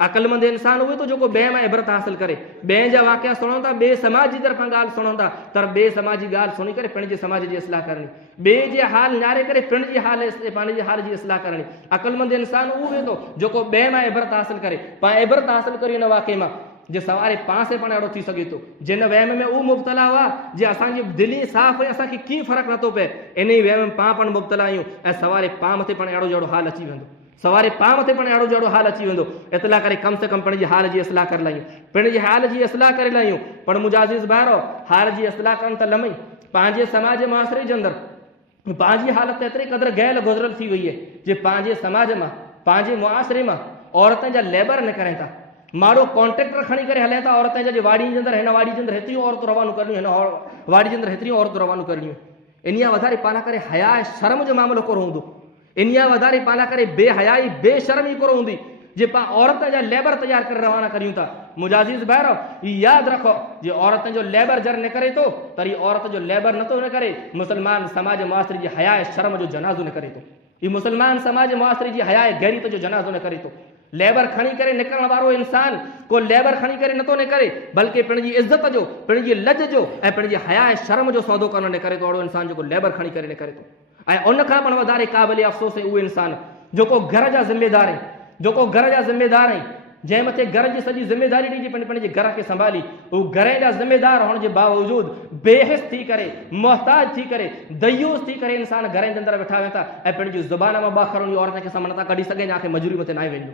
अक़लमंद इंसान उहे थो जेको ॿिए मां इबरत हासिल करे, ॿिए जा वाक़िया सुणूं था, ॿिए समाज जी तरफ़ां ॻाल्हि सुणूं था, त ॿिए समाज जी ॻाल्हि सुणी करे पंहिंजे समाज जी इस्लाह करणी, ॿिए जे हाल न्यारे करे पंहिंजे पंहिंजे हाल जी इस्लाह करणी। अक़लमंद इंसान उहो वेंदो जेको ॿिए मां इबरत हासिल करे, पाण इबरत हासिल करी हिन वाक़े मां जे सवारे पाण से पण अहिड़ो थी सघे थो जिन वहम में उहो मुब्तला हुआ जे असांजी दिलि साफ़ हुई, असांखे कीअं फ़र्क़ु नथो पए, इन ई वहम में पाण पण मुब्तला आहियूं ऐं सवारे पाण मथे पण अहिड़ो जहिड़ो हाल अची वेंदो, सवारे पाण मथे पण अहिड़ो जहिड़ो हाल अची वेंदो। इतला करे कम से कम पंहिंजे हाल जी इस्लाह करे लाहियूं, पंहिंजे हाल जी इस्लाह करे लाहियूं। पर मुंहिंजा अज़ीज़ भाइरो, हाल जी इस्लाह करण त लमई, पंहिंजे समाज मुआसिरे जे अंदरि पंहिंजी हालत एतिरे क़दुरु गैल गुज़िरियल थी वई आहे जे पंहिंजे समाज मां पंहिंजे मुआसिरे मां औरतुनि जा लेबर निकिरनि था, माण्हू कॉन्ट्रेक्टर खणी करे हले था औरतुनि जा जे वाड़ी जे अंदरि हिन वाड़ी जे अंदरि हेतिरियूं औरतूं रवानू करणियूं, हिन वाड़ी जे अंदरि हेतिरियूं औरतूं रवानू करणियूं। इन वधारे पाला करे हया शर्म जो मामिलो कोन हूंदो, इन वधारे पाला करे बेहयाई बेशर्मी कोन हूंदी जे पाण औरत जा लेबर तैयार करे रवाना करियूं था। मुंहिंजा अज़ीज़ भाइरो, यादि रखो जे औरतुनि जो लेबर जर निकिरे थो त इहा औरत जो लेबर नथो निकिरे, मुस्लमान समाज मुआसिरे जी हया शर्म जो जनाज़ो निकिरे थो, हीउ मुस्लमान समाज मुआसिरे जी हया गैरत जो जनाज़ो निकिरे थो। लेबर खणी करे निकिरण वारो इंसान को लेबर खणी करे नथो निकिरे, बल्कि पंहिंजी इज़त जो, पंहिंजी लज जो ऐं पंहिंजी हया शर्म जो सौदो करणु निकिरे थो, अहिड़ो इंसान जेको लेबर खणी करे निकिरे थो। ऐं उन खां पण वधारे क़ाबिल अफ़सोस आहे उहो इंसान जेको घर जा ज़िम्मेदार आहे, जेको घर जा ज़िम्मेदार आहे, जंहिं मथे घर जी सॼी ज़िम्मेदारी ॾिनी पंहिंजे घर खे संभाली, उहो घर जा ज़िम्मेदार हुअण जे बावजूदु बेहिस थी करे, मोहताज थी करे, दयूस थी करे इंसान घर जे अंदरि वेठा वेठा ऐं पंहिंजी ज़ुबान मां ॿ अख़र औरत खे साम्हूं नथा कढी सघे, जंहिंखे मजूरी मथे न आहे वेंदो।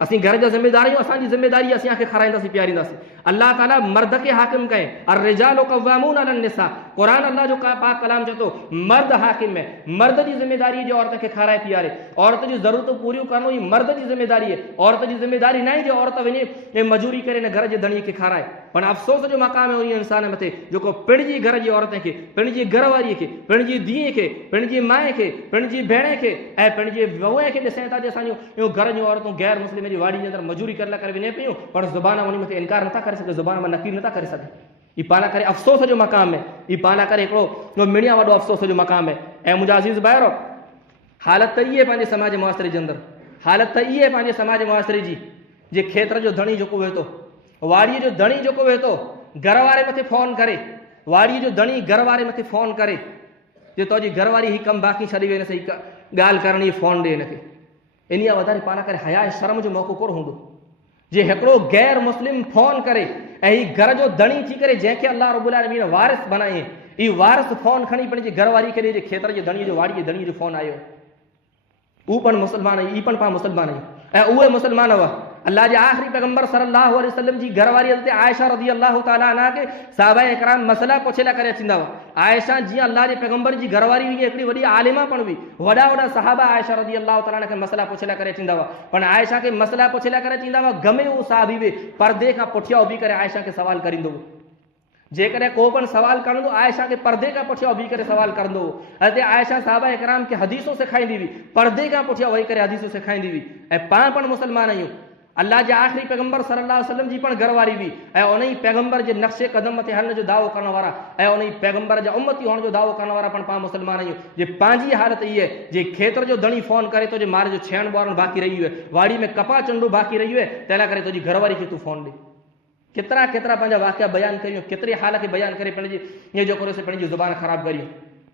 असीं घर जा ज़िम्मेदारियूं, असांजी ज़िम्मेदारी असीं खाराईंदासीं पीआरींदासीं। अल्लाह ताला मर्द खे हाकिम कए, अर्रिजालु क़व्वामून अलन निसा, क़ुर अल्लाह जो पाक कलाम चए थो मर्द हाकिम है, मर्द जी ज़िम्मेदारी जे औरत खे खाराए पीआरे, औरत जी ज़रूरतूं पूरियूं करणो ही मर्द जी ज़िम्मेदारी आहे। औरत जी ज़िम्मेदारी न आहे जे औरत वञे ऐं मजूरी करे हिन घर जे धणीअ खे खाराए, पर अफ़सोस जो मक़ाम आहे उन इंसान मथे जेको पंहिंजी घर जी औरत खे, पंहिंजी घरवारीअ खे, पंहिंजी धीअ खे, पंहिंजी माउ खे, पंहिंजी भेण खे ऐं पंहिंजे वहूअ खे ॾिसनि था जे असांजूं इहो घर जूं औरतूं गैर मुस्लिम जी वाड़ी जे अंदरि मजूरी करे करे वञे पियूं, पर ज़ुबान उन मथे इनकार नथा करे सघे, ज़ुबान में नकीर नथा करे सघे। ही पाण करे अफ़सोस जो मक़ाम है, ही पाण करे हिकिड़ो मिड़िया वॾो अफ़सोस जो मक़ाम है। ऐं मुंहिंजा अज़ीज़ भाइरो, हालत त इहा आहे पंहिंजे समाज मुआसिरे जे अंदरि, हालत त इहा आहे पंहिंजे समाज मुआसिरे जी जे खेत्र जो धणी जेको वेहे थो, वाड़ीअ जो धणी जेको वेहे थो, घर वारे मथे फ़ोन करे, वाड़ीअ जो धणी घर वारे मथे फ़ोन करे जे तुंहिंजी घरवारी ही कमु बाक़ी छॾी वई, हिन ॻाल्हि करणी, फ़ोन ॾे हिनखे। इन वधारे पाण करे हया शर्म जो मौक़ो कोन हूंदो जे हिकिड़ो गैर मुस्लिम फ़ोन करे ऐं ही घर जो धणी थी करे, जंहिंखे अल्लाह रब्बुल आलमीन वारिस बनाए, ही वारिस फ़ोन खणी पंहिंजी घरवारी खे ॾे जे खेत्र जे धणीअ जो, वाड़ीअ जे धणीअ जो फ़ोन आयो, उहो पण मुस्लमान आहे, ई पण पाण मुस्लमान आहियूं। ऐं उहे मुस्लमान हुआ अल्लाह जे आख़िरी पैगंबर सल्लल्लाहु अलैहि वसल्लम जी घरवारी हज़रत आयशा रज़ियल्लाहु ताला अन्हा खे सहाबा इकराम मसला पुछे करे अचींदा हुआ। आयशा जीअं अल्लाह जे पैगंबर जी घरवारी हुई, हिकिड़ी वॾी आलिमा पण हुई, वॾा वॾा सहाबा आयशा रज़ियल्लाहु ताला खे मसला पुछे करे अचींदा हुआ, पर आयशा खे मसला पुछे करे अचींदा हुआ, गमे उहो साहबी वे परदे खां पुठियां उभी करे आयशा खे सवाल करींदो हो। जेकॾहिं को पण सवाल कंदो आयशा खे परदे खां पुठियां उभी करे सवाल कंदो हो। हज़रत आयशा सहाबा इकराम खे हदीसूं सेखारींदी हुई, परदे खां पुठियां वेही करे हदीसूं सेखारींदी हुई। ऐं पाण पण मुस्लमान आहियूं, अल्लाह जे आख़िरी पैगंबर सल्लल्लाहु अलैहि वसल्लम जी पण घरवारी हुई ऐं उन ई पैगंबर जे नक्शे कदम मथे हलण जो दावो करण वारा ऐं उन ई पैगंबर जा उम्मती हुअण जो दावो करण वारा पण पाण मुस्लमान आहियूं। जे पंहिंजी हालत इहा आहे जे खेत्र जो धणी फ़ोन करे थो जे मार जो छेण ॿोरण बाक़ी रही हुए, वाड़ी में कपा चंडू बाक़ी रही हुए, तंहिं करे तुंहिंजी घरवारी खे तूं फ़ोन ॾे। केतिरा केतिरा पंहिंजा वाक़िया बयानु करियूं, केतिरी हाल खे बयानु करे पंहिंजी ईअं जेको पंहिंजी ज़ुबान ख़राबु करियूं,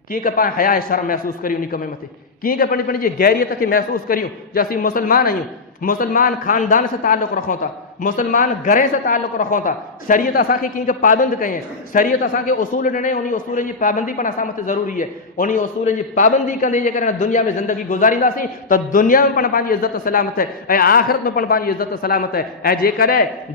कीअं कि पाण हया शर्म महसूसु करियूं उन कम मथे, कीअं कि पंहिंजी गैरियत खे महसूसु करियूं जे असीं मुस्लमान आहियूं, मुस्लमान ख़ानदान सां ताल्लुक़ रखूं था, मुसलमान घरे से ताल्लुक़ रखूं था। शरीयत असांखे कंहिंखे पाबंद कई, शरीयत असांखे उसूल ॾिनई, उन उसूल जी पाबंदी पण असां मथे ज़रूरी है। उन उसूल जी पाबंदी कंदे जेकर दुनिया में ज़िंदगी गुज़ारींदासीं त दुनिया में पण पंहिंजी इज़त सलामत है ऐं आख़िरत में पण पंहिंजी इज़त सलामत है। ऐं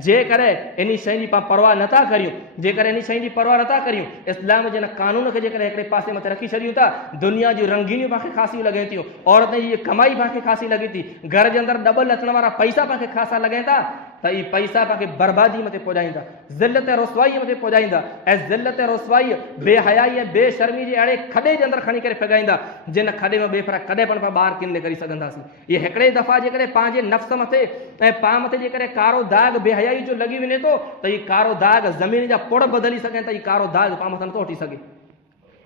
जेकॾहिं इन शइ जी पाण परवाह नथा करियूं, जेकर इन शइ जी परवाह नथा करियूं, इस्लाम जे कानून खे जेकर हिकिड़े पासे मथे रखी छॾियूं था, दुनिया जूं रंगीनियूं पाण ख़ासियूं लॻनि थियूं, औरत जी कमाई पाण ख़ासी लॻे थी, घर जे अंदरि डबल अचण वारा पैसा पाण ख़ासा लॻनि था, त ई पैसा पाण बर्बादी मथे पहुचाईंदा, ज़िल्लत रुसवाई मथे पहुचाईंदा ऐं ज़िल्लत रुसवाई बेहयाई ऐं बेशर्मी जे अहिड़े खॾे जे अंदरि खणी करे फेगाईंदा जिन खॾे में ॿिए फर कॾहिं पण ॿाहिरि किन करे सघंदासीं। इहे हिकिड़े दफ़ा जेकॾहिं पंहिंजे नफ़्स मथे ऐं पाण मथे जेकॾहिं कारो दाग बेहयाई जो लॻी वञे थो त हीउ कारो दाग ज़मीन जा पुड़ बदिली सघनि त हीउ कारो दाग पाण मथां नथो हटी सघे।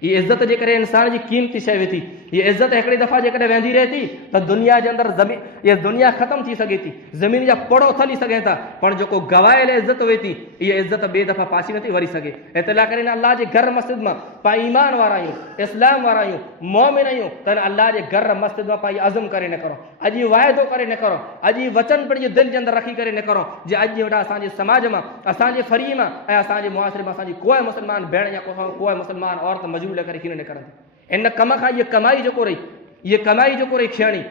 ये इज़्ज़त जेकर इंसान की कीमती शइ वेठी, ये इज़्ज़त हिकिड़ी दफ़ा जेकॾहिं वेंदी रहे थी त दुनिया जे अंदरि ज़मीन ये दुनिया ख़त्म थी सघे थी, ज़मीन जा पोड़ उथली सघनि था, पर जेको गवायल इज़्ज़त वेठी इहा इज़्ज़त ॿिए दफ़ा पासी नथी वरी सघे। इतला करे अल्लाह जे घर मस्जिद में पाण ईमान वारा आहियूं, इस्लाम वारा आहियूं, मोमिन आहियूं, त अल्लाह जे घर मस्जिद में पाण अज़म करे न करो, अॼु वाइदो करे न करो, अॼु वचन पंहिंजे दिलि जे अंदरि रखी करे न करो जे अॼु वेठा असांजे समाज में, असांजे फरी में ऐं असांजे मुआशिरे में असांजी कोई मुसलमान भेण या कोई मुसलमान औरत मजबूर करे कीन न करंदी। इन कम खां इहा कमाई जेको रही, इहा कमाई जेको रही खियणी,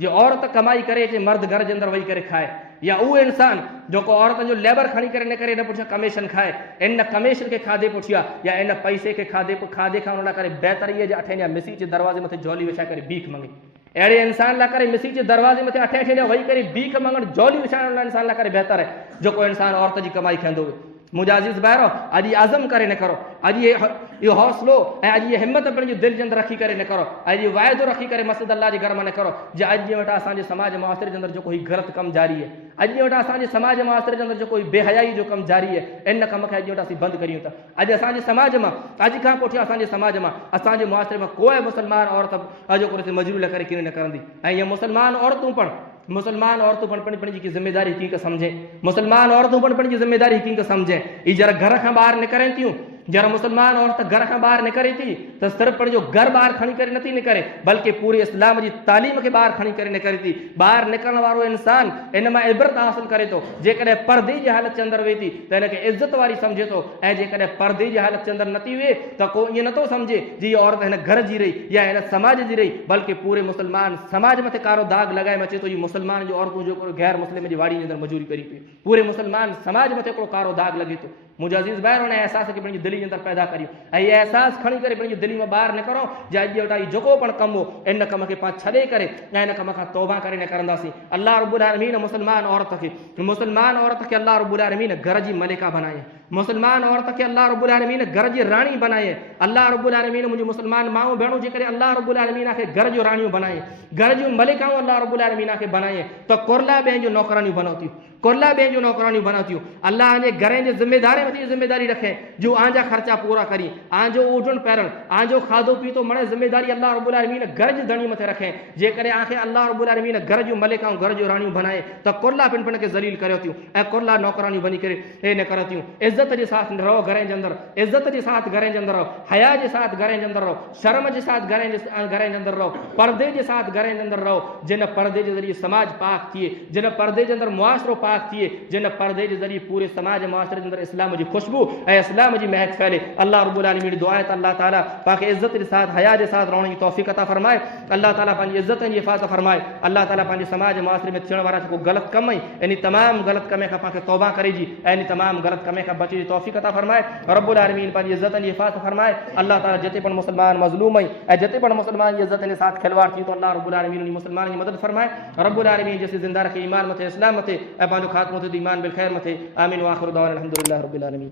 जे औरत कमाई करे जे मर्द घर जे अंदरि वेही करे खाए, या उहो इंसान जेको औरत जो लेबर खणी करे न करे इन पुठियां कमीशन खाए, इन कमीशन के खाधे पुठियां या इन पैसे के खाधे खां उन करे बहितरीअ जे अठे ॾींहं मिसी जे दरवाज़े मथे झोली विछाए करे भीख मंगे, अहिड़े इंसान लाइ करे मिसी जे दरवाज़े मथे अठे ॾींहं वेही करे भीख मंगण झोली विछाइण वारे इंसान लाइ करे बहितर है जेको इंसान औरत जी कमाई खाईंदो हुए। मुंहिंजा अज़ीज़ भाइरो, अॼु आज़म करे न करो, अॼु इहो हौसलो ऐं अॼु इहा हिमत पंहिंजे दिलि जे अंदरि रखी करे न करो, अॼु वाइदो रखी करे मस्जिद अल्लाह जे घर में न करो जे अॼु वेठा असांजे समाज मुआसिरे जे अंदरि जेको हीउ ग़लति कमु जारी है, अॼु वेठा असांजे समाज मुआसिरे जे अंदरि जेको हीउ बेहयाई जो कमु जारी है, इन कम खे अॼु वेठा असीं बंदि करियूं था। अॼु असांजे समाज में, अॼु खां पुठियां असांजे समाज में, असांजे मुआसिरे में कोई मुसलमान औरत जेको मजबूरी करे कीन न करंदी ऐं इहे मुसलमान औरतूं पण पंहिंजी ज़िम्मेदारी कीअं समझे, मुसलमान औरतूं पण पंहिंजी ज़िम्मेदारी कीअं समझे। ई जरा घर खां ॿाहिरि निकिरनि थियूं, जरा मुसलमान औरत घर खां ॿाहिरि निकिरे थी त सिर्फ़ु पंहिंजो घर ॿाहिरि खणी करे नथी निकिरे बल्कि पूरी इस्लाम जी तालीम खे ॿाहिरि खणी करे निकिरे थी। ॿाहिरि निकिरण वारो इंसान इन मां इबरत हासिल करे थो, जेकॾहिं पर्दे जी हालत जे अंदरि वेही थी त हिनखे इज़त वारी सम्झे थो, ऐं जेकॾहिं पर्दे जी हालत जे अंदरि नथी वेहे त को ईअं नथो सम्झे जी इहा औरत हिन घर जी रही या हिन समाज जी रही, बल्कि पूरे मुसलमान समाज मथे कारो दाग लॻाए अचे थो। इहो मुसलमान जो औरतूं जेको गैर मुस्लिम जी वाड़ी जे अंदरि मजूरी करी पई, पूरे मुसलमान समाज मथे हिकिड़ो कारो दाग लॻे थो। मुंहिंजा अज़ीज़ भाइर हुन अहसास खे पंहिंजी दिलि जे अंदरि पैदा करियो ऐं इहे अहसास खणी करे पंहिंजी दिलि मां ॿाहिरि निकिरो जे अॼु वेठा ई जेको पण कमु हो इन कम खे पाण छॾे करे ऐं इन कम खां तौबा करे न करंदासीं। अल्लाह रब्बुल आलमीन मुसलमान औरत खे अल्लाह रब्बुल आलमीन घर जी मलिका बनाए, मुसलमान औरत खे अल्लाह रब्बुल आलमीन घर जी राणी बनाए। अल्लाह रब्बुल आलमीन मुंहिंजी मुसलमान माऊं भेणूं जेकॾहिं अल्लाह रब्बुल आलमीन खे घर जूं राणियूं बनाए, घर जूं मलिकाऊं अल्लाह रब्बुल आलमीन खे बनाए त कुरला ॿियनि जूं नौकरानियूं बनौतियूं, कुरला ॿियनि जूं नौकरानियूं बनौतियूं। अल्लाह जे घर जे ज़िम्मेदारी में ज़िम्मेदारी रखे जो आंजा खर्चा पूरा करी, आंजो उडण पैरण, आंजो खाधो पीतो मणे ज़िम्मेदारी अल्लाह रब्बुल आलमीन घर जी धणी मथे रखे। जेकॾहिं आंखे अल्लाह रब्बुल आलमीन घर जूं मलिकाऊं घर जूं राणियूं बनाए त कुरला पिन पिन खे ज़लील करियो थियूं ऐं कुरला नौकरानियूं बनी करे हे न करियो थियूं। इज़त जे साथ रहो घर जे अंदरि, इज़त जे साथ घर जे अंदरि रहो, हया जे साथ घर जे अंदरि रहो, शर्म जे साथ घर जे अंदरि रहो, पर्दे जे साथ घर जे अंदरि रहो। जिन पर्दे जे ज़रिए समाज पाक थिए, जिन पर्दे जे अंदरि मुआशिरो पाक थिए, जिन पर्दे जे ज़रिए पूरे समाज मुआशिरे जे अंदरि इस्लाम जी खुशबू ऐं इस्लाम जी महक फैले। अल्लाह रब्बुल आलमीन दुआ है त अल्लाह ताला पाके इज़्ज़त के साथ हया के साथ रहने की तौफीक अता फरमाए। अल्लाह ताला पंहिंजी इज़्ज़त जी हिफ़ाज़त फरमाए। अल्लाह ताला पंहिंजे समाज मुआशिरे में थियण वारा जेको ग़लति कम आहिनि इन तमाम ग़लति कम खां पाके तौबा करे जी ऐं इन तमाम ग़लति कम खां बचे जी तौफीक अता फरमाए। रब्बुल आलमीन पंहिंजी इज़्ज़त जी हिफ़ाज़त फरमाए। अल्लाह ताला जिते पण मुसलमान मज़लूम आहिनि ऐं जिते पण मुसलमान जी इज़्ज़त के साथ खिलवाड़ थी तो अल्लाह रब्बुल आलमीन उन मुसलमान की मदद फरमाए। रब्बुल आलमीन जैसे जिंदा रखे ईमान मथे, इस्लाम मथे ऐं पंहिंजो ख़ात्मो थिए ईमान बिल ख़ैर मथे। आमीन व आखिरु दावाना अल्हम्दुलिल्लाहि रब्बिल आलमीन।